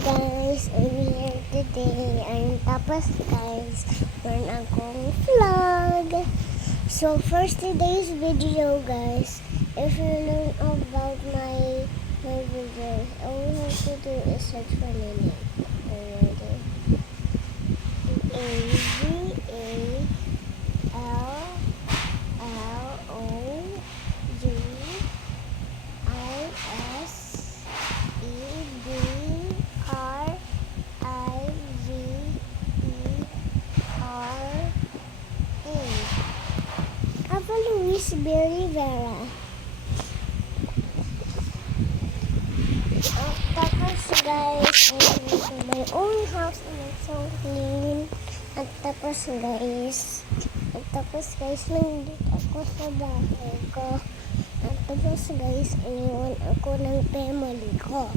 guys, I'm here today. Tapos guys, meron akong vlog. So first today's video guys, if you learn about my videos, all you have to do is search for my name. Already. Ava Luis Rivera. Tapos guys, I'm my own house and it's so clean. At tapos guys, nandito ako sa bahay ko. At tapos guys, iniwan ako ng family ko.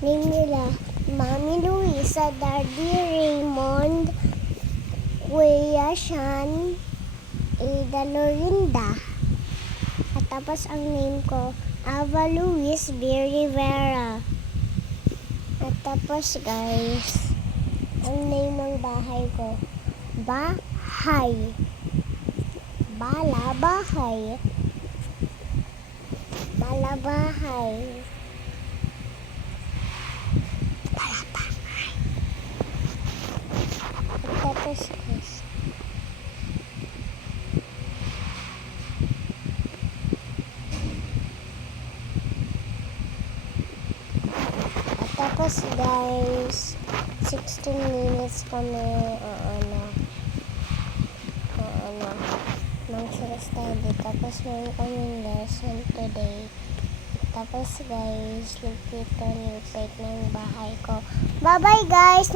Name nila, Mami Luisa, Daddy Raymond, Kuya Sean, Ada Lorinda. At tapos ang name ko, Ava Luis Rivera. At tapos guys, ang name ng bahay ko, Bahay. Balabahay. Balabahay. Balabahay. At tapos guys, tapos guys, 16 minutes kami ng study. Tapos meron kaming lesson today. Tapos guys, nilipit ng bahay ko. Bye bye guys!